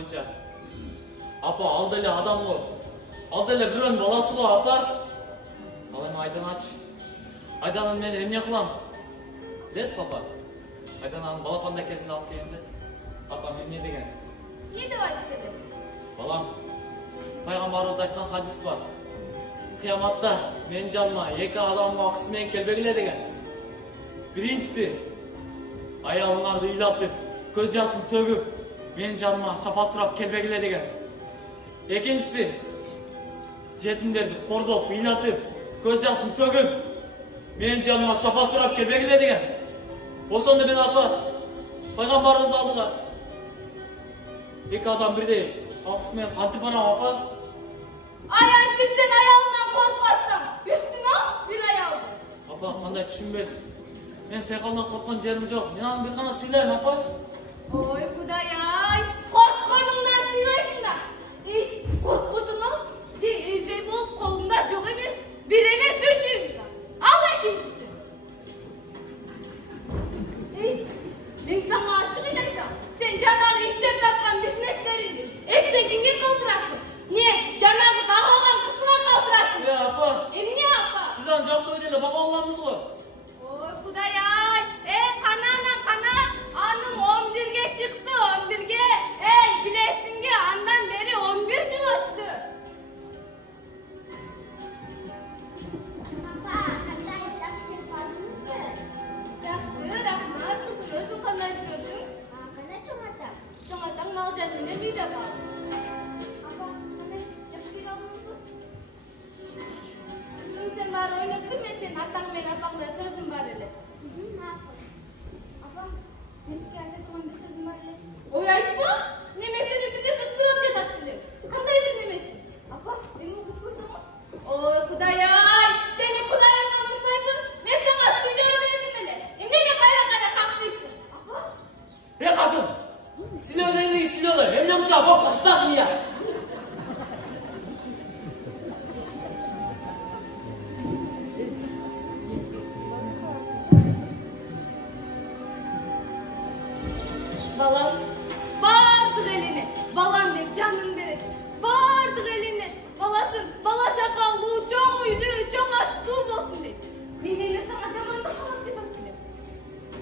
boyunca. Apa al dele adam go. Al dele birön balası go apa. Al endi Aydan aç. Aydan'ın men emne kılam? Des papa. Aydan'ın balapanda kezini alıp kelgende. Apam emne degen? Ne dep aytып dedi? Balam, Peygamberimiz aytkan hadis var. Kıyamatta men janıma eki adamın akısı men kelbegile degen. Birincisi, ayalыңарды ыйлатып, көз жашын төгүп, мен жаныма шапа сурап келбегиле деген. Экинчиси, жетимдерди кордоп, ыйлатып, көз жашын төгүп, мен жаныма шапа сурап келбегиле деген. Ошондо мен апа, пайгамбарыбыз алдыга эки адам бирдей акысы менен кантип барам апа? Антип сен аялыңдан коркуп атсаң, үстүнө бир аялды. Апа, кандай түшүнбөйсүң? Мен сайкалдан корккон жерим жок. Мен аны бир гана сыйлайм апа. Ой Кудай-ай, коркконуңдан сыйлайсың да. Коркпосуң же эже болуп колуңда жок эмес, бир эмес үчүн. Ал экинчиси. Мен сага ачык айтам. Сен жанагы иштеп тапкан бизнестериңди эртеңге калтырасың. Не, жанагы багалган кызга калтырасың. Апа. Эмне апа? Биз аны жакшы ойдо эле бага алабыз го. Ой Кудай-ай, кана, анын 11-ге чыкты, 11-ге. Билесиңби, андан бери 11 жыл өттү. Апа, кандай жакшы келип бардыңызбы? Жакшы, рахмат, кызым, өзүң кандай жүрөсүң? Кандай чоң ата? Чоң атаң мал жан менен үйдө бар. Апа, кандай жакшы келип алдыңызбы? Кызым, сен баары ойноп тур, мен сенин атаң менен апаңдан сөзүм бар эле. Апа, мен сизге айта турган бир сөзүм бар эле. Ой, айтпа, немесini бир нерсе сурап жатат эле. Кандай бир немеси? Апа, эми угуп көрсөңүз. Ой, Кудай-ай, сени Кудайыңдан унутпайбы? Мен сага сүйлөө дедим эле. Эмнеге кайра какшыйсың? Апа, Катын, силөө дегенди силөө. Эмне мынча апа баштасың я? Балам, бардык элине, балам деп жанын берет. Бардык элине, баласын, бала чакалуу, чоң үйдү, чоң аштуу болсун дейт. Мен эне сага жамандык кылып жатат белем.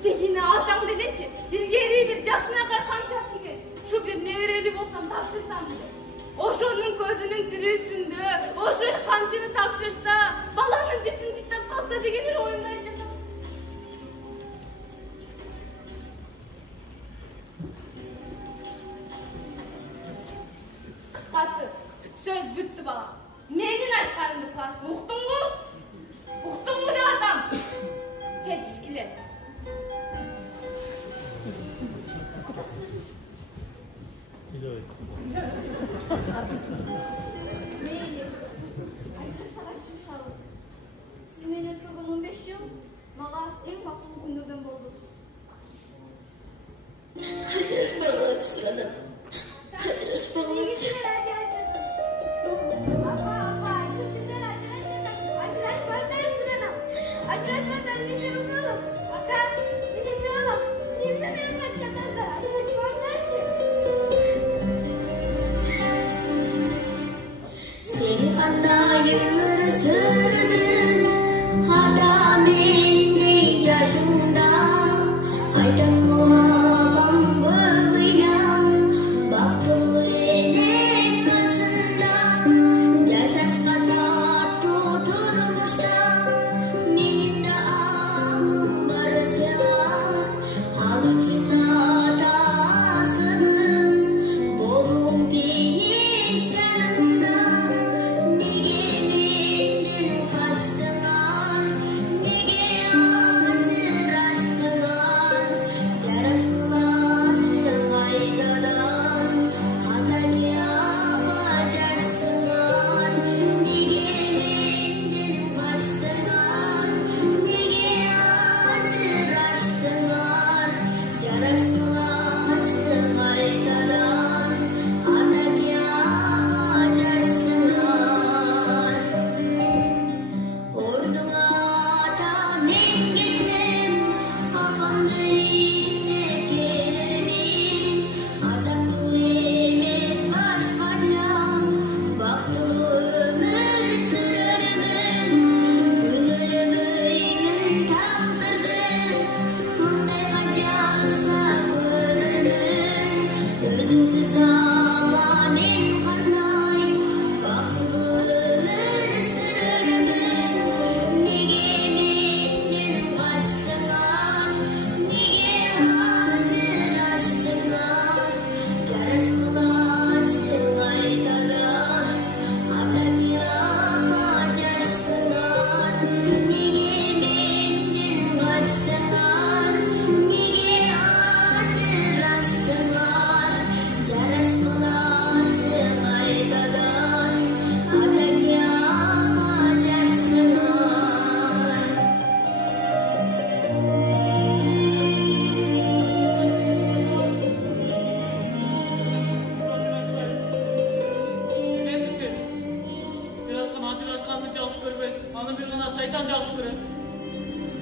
Дегине атаң делечи, илгери бир жакшынакай камчак деген, ушу бир неберели болсам тапшырсам деп. Ошонун көзүнүн тирүүсүндө, ошо камчыны тапшырса, баланын жытын жыттап калса деген бир оюмда жатат. Söz büttü bala. Menin aytkanımды kılasın. Uktun mu de adam? Çetişkili. мейли. Айгыр сага шышалып. Сиз менен өткөргөн 15 жыл мага эң бактылуу күндөрдөн болду. Sen kандай ömür sürdün, adam indi yaşında, aydan babam koyuyan, baktım enek başında, yaşaşka tatlı durmuşta, menin de ağım baracak, al ucuna atasının, bolum değil canında, nege menden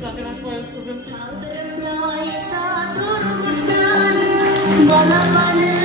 Saçını açmayız kızım. Tağdırımda ise durmuştan bana